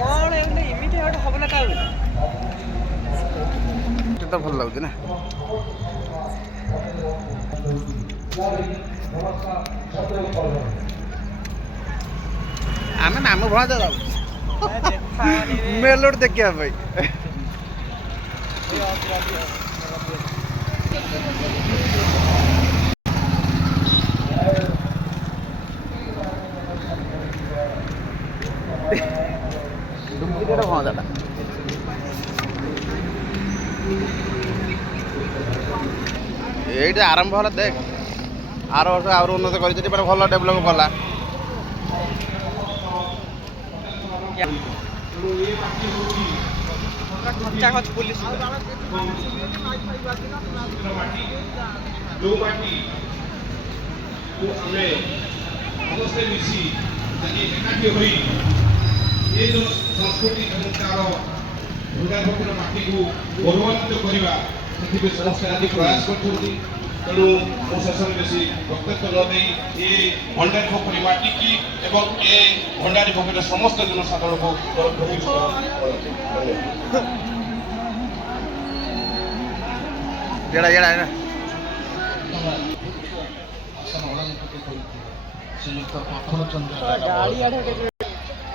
କଣ ଏମିତି ଗୋଟେ ହବ ନା କାଉ ତ ଭଲ ଲାଗୁଛି ନା। ଆମେ ମାମୁଁ ଭଣଜା ଯାଉଛୁ ମେଲୋଡି ଦେଖିବା ପାଇଁ। ଡୁପ୍ଲିକେଟ ଭଣଜାଟା। ଏଇଟା ଆରମ୍ଭ ହେଲା ଦେଖ, ଆର ବର୍ଷ ଆହୁରି ଉନ୍ନତି କରିଛି, ମାନେ ଭଲ ଡେଭଲପ କଲା। ଖର୍ଚ୍ଚା ଖର୍ଚ୍ଚ ପୁଲିସ जो पार्टी को हमें ସମସ୍ତେ ମିଶି ଆଜି ଏକାଠି ହୋଇ ଏ ଯେଉଁ ସଂସ୍କୃତି ଏବଂ ତାର ଭଣ୍ଡାରଭୋଗର ମାଟିକୁ ଗୌରବାନ୍ୱିତ କରିବା ସେଥିପାଇଁ ସମସ୍ତେ ଆଜି ପ୍ରୟାସ କରୁଛନ୍ତି। ତେଣୁ ମୁଁ ଶେଷରେ ବେଶୀ ବକ୍ତବ୍ୟ ନ ଦେଇ ଏ ଭଣ୍ଡାରୀ ପୋଖରୀ ମାଟିକି ଏବଂ ଏ ଭଣ୍ଡାରୀ ପୋଖରୀର ସମସ୍ତ ଜନସାଧାରଣଙ୍କୁ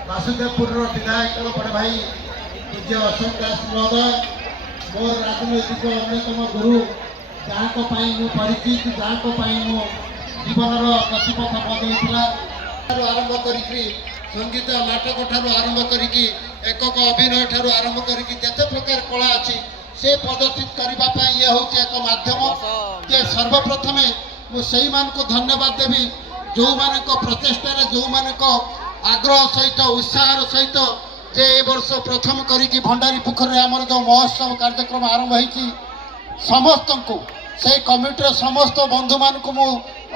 ବାସୁଦେବପୁର ବିଧାୟକ ବଡ଼ ଭାଇ ପୂଜ୍ୟ ଅଶୋକ ଦାସ ମହୋଦୟ, ମୋର ରାଜନୈତିକ ଅନ୍ୟତମ ଗୁରୁ, ଯାହାଙ୍କ ପାଇଁ ମୁଁ ପରିଚିତ, ଯାହାଙ୍କ ପାଇଁ ମୋ ଜୀବନର ଗତିପଥ ବଦଳିଥିଲା। ଆରମ୍ଭ କରିକି ସଙ୍ଗୀତ ନାଟକ ଠାରୁ ଆରମ୍ଭ କରିକି ଏକକ ଅଭିନୟ ଠାରୁ ଆରମ୍ଭ କରିକି ଯେତେ ପ୍ରକାର କଳା ଅଛି ସେ ପ୍ରଦର୍ଶିତ କରିବା ପାଇଁ ଇଏ ହେଉଛି ଏକ ମାଧ୍ୟମ। ଯେ ସର୍ବପ୍ରଥମେ ମୁଁ ସେଇମାନଙ୍କୁ ଧନ୍ୟବାଦ ଦେବି ଯେଉଁମାନଙ୍କ ପ୍ରଚେଷ୍ଟାରେ, ଯେଉଁମାନଙ୍କ ଆଗ୍ରହ ସହିତ, ଉତ୍ସାହର ସହିତ ଯେ ଏ ବର୍ଷ ପ୍ରଥମ କରିକି ଭଣ୍ଡାରୀ ପୋଖରୀରେ ଆମର ଯେଉଁ ମହୋତ୍ସବ କାର୍ଯ୍ୟକ୍ରମ ଆରମ୍ଭ ହେଇଛି, ସମସ୍ତଙ୍କୁ ସେଇ କମିଟିର ସମସ୍ତ ବନ୍ଧୁମାନଙ୍କୁ ମୁଁ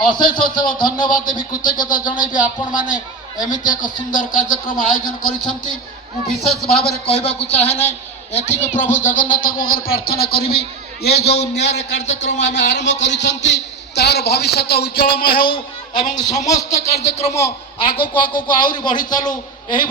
ଅଶେଷ ଅଶେଷ ଧନ୍ୟବାଦ ଦେବି, କୃତଜ୍ଞତା ଜଣାଇବି। ଆପଣମାନେ ଏମିତି ଏକ ସୁନ୍ଦର କାର୍ଯ୍ୟକ୍ରମ ଆୟୋଜନ କରିଛନ୍ତି। ମୁଁ ବିଶେଷ ଭାବରେ କହିବାକୁ ଚାହେଁ ନାହିଁ, ଏଥିକୁ ପ୍ରଭୁ ଜଗନ୍ନାଥଙ୍କ ପାଖରେ ପ୍ରାର୍ଥନା କରିବି ଏ ଯେଉଁ ନିଆରା କାର୍ଯ୍ୟକ୍ରମ ଆମେ ଆରମ୍ଭ କରିଛନ୍ତି ତାର ଭବିଷ୍ୟତ ଉଜ୍ଜଳମୟ ହେଉ ଏବଂ ସମସ୍ତ କାର୍ଯ୍ୟକ୍ରମ ଆଗକୁ ଆହୁରି ବଢ଼ି ଚାଲୁ। ଏହି